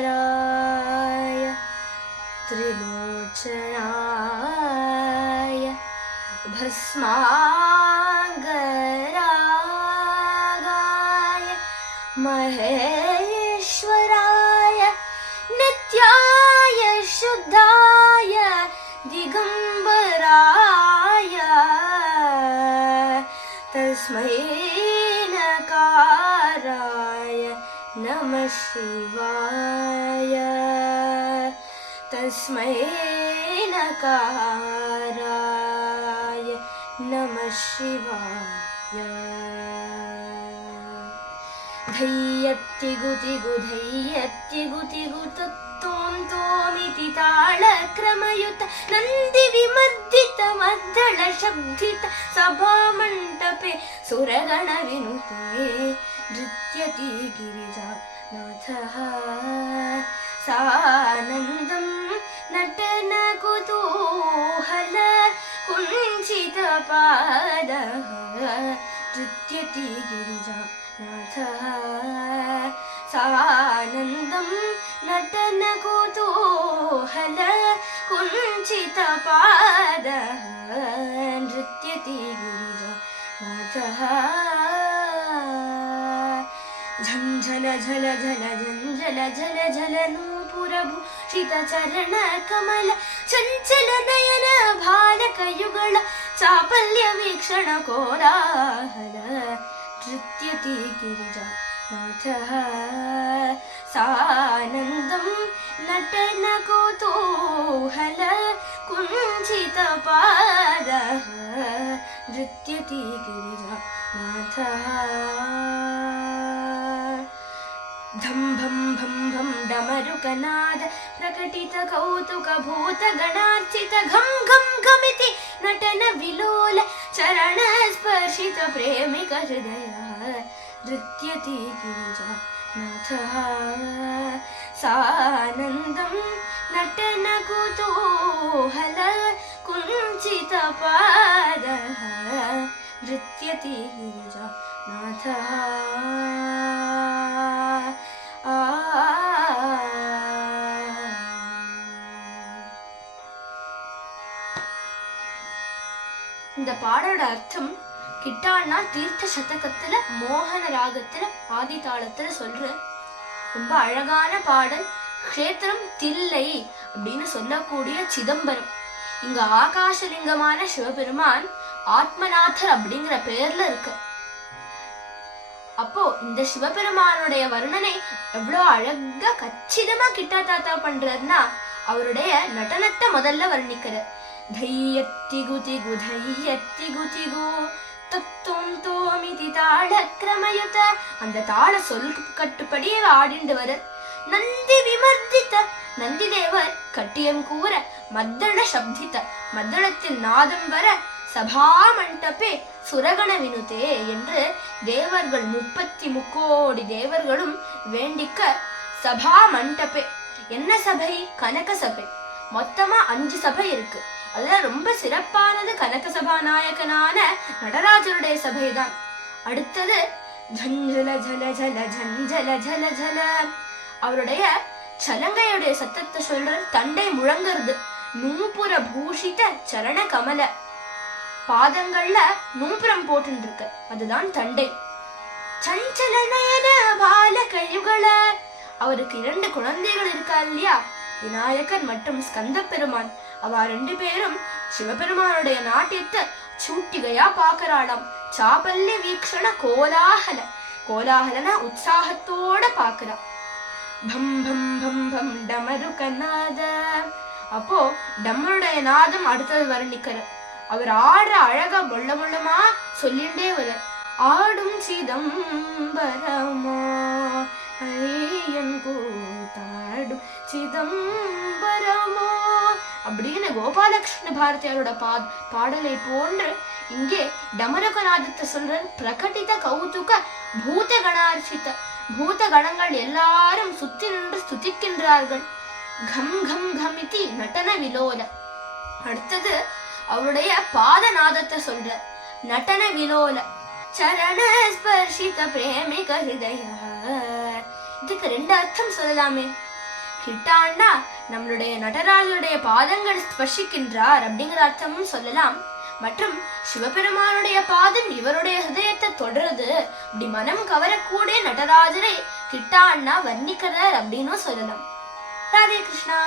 नागेन्द्रहराय त्रिलोचनाय भस्मांगरागाय महेश्वराय नित्याय शुद्धाय दिगंबराय तस्मै नकाराय नमः शिवाय तस्मै नकाराय नमः शिवाय धैयत्तिगुतिगु धैयत्तिगुतिगु तत्तोंतोमिति ताळक्रमयुत नन्दी विमर्दित मद्दळ शब्दित सभामण्डपे सुरगण विनुते नृत्यति गिरिजानाथः सानन्दं नटन कुतूहल कुञ्चितपादः नृत्यति गिरिजानाथः सानन्दं नटन कुतूहल कुञ्चितपादः नृत्यति गिरिजानाथः झञ्झल झल झल झञ्झल झल झल नूपुरभूषित चरण कमल चञ्चल नयन भालकयुगल चापल्य वीक्षण कोलाहल नृत्यति गिरिजानाथः सानन्दं नटन कुतूहल कुञ्चितपादः नृत्यति गिरिजानाथः धम भम भम भम डमरुकनाद प्रकटित कौतुक भूत गणार्चित घम घम घमिति नटन विलोल चरण स्पर्शित प्रेमिक हृदय नृत्यति गिरिजानाथः सानन्दं नटन कुतूहल कुञ्चित पादः नृत्यति गिरिजानाथः இந்த பாடோட அர்த்தம் கிட்டான்னா தீர்த்த சதகத்துல மோகன ராகத்துல ஆதி தாளத்துல சொல்ற ரொம்ப அழகான பாடல். க்ஷேத்திரம் தில்லை அப்படின்னு சொல்லக்கூடிய சிதம்பரம். இங்க ஆகாசலிங்கமான சிவபெருமான் ஆத்மநாதர் அப்படிங்கிற பேர்ல இருக்கு. அப்போ இந்த சிவபெருமானுடைய வர்ணனை எவ்வளவு அழகா கச்சிதமா கிட்டா தாத்தா பண்றாருன்னா அவருடைய நடனத்தை முதல்ல வர்ணிக்கிறார். தையத்திகு திகு தையத்திகு திகு தத்தோமிதி தாள கிரமயுத அந்த தாள சொல் கட்டுப்படி ஆடிண்டு வர. நந்தி விமர்தித்த நந்தி தேவர் கட்டியம் கூற மத்தள சப்தித்த மத்தளத்தின் நாதம் வர சபா மண்டபே சுரகண வினுதே என்று தேவர்கள் 33 கோடி தேவர்களும் வேண்டிக்க சபா மண்டபே என்ன சபை? கனக சபை. மொத்தமா 5 சபை இருக்கு. அதுல ரொம்ப சிறப்பானது கனக சபாநாயகனான நடராஜருடைய சபைதான். அடுத்தது ஜஞ்சல ஜல ஜல ஜஞ்சல ஜல ஜல அவருடைய சலங்கையுடைய சத்தத்தை சொல்ற தண்டை முழங்குறது. நூபுர பூஷித சரண கமல பாதங்கள்ல நூபுரம் போட்டு இருக்கு, அதுதான் தண்டை. சஞ்சல நயன பால கையுகள அவருக்கு 2 குழந்தைகள் இருக்கா இல்லையா, விநாயகர் மற்றும் ஸ்கந்த பெருமான். அவ 2 பேரும் சிவபெருமானுடைய நாட்டியத்தை சூட்டிகையா பாக்குறாளாம். சாபல்ய வீக்ஷண கோலாகல கோலாகலனா உற்சாகத்தோட பாக்குறா. பம் பம் பம் பம் டமருகநாத அப்போ டம்மருடைய நாதம் அடுத்தது வர்ணிக்கிற. அவர் ஆடுற அழகா பொள்ள பொள்ளமா சொல்லிண்டே வர. ஆடும் சிதம்பரமோ ஐயன் கூத்தாடும் சிதம்பரமோ அப்படின்னு கோபாலகிருஷ்ண பாரதியாரோட பாடலை போன்று இங்கே டமருகநாதத்தை சொல்ற. பிரகட்டித கௌதுக பூத கணார்ச்சித பூத கணங்கள் எல்லாரும் சுத்தி நின்று ஸ்துதிக்கின்றார்கள். கம் கம் கமிதி நடன விலோல. அடுத்தது அவருடைய பாதநாதத்தை சொல்ற. நடன விலோல சரண ஸ்பர்ஷித பிரேமிக ஹிருதய. இதுக்கு ரெண்டு அர்த்தம் சொல்லலாமே. கிட்டான்னா நம்மளுடைய நடராஜருடைய பாதங்கள் ஸ்பர்ஷிக்கின்றார் அப்படிங்கிற அர்த்தமும் சொல்லலாம். மற்றும் சிவபெருமானுடைய பாதம் இவருடைய ஹிருதயத்தை தொடருது, இப்படி மனம் கவரக்கூடிய நடராஜரை கிட்டான்னா வர்ணிக்கிறார் அப்படின்னு சொல்லலாம். ராதே கிருஷ்ணா.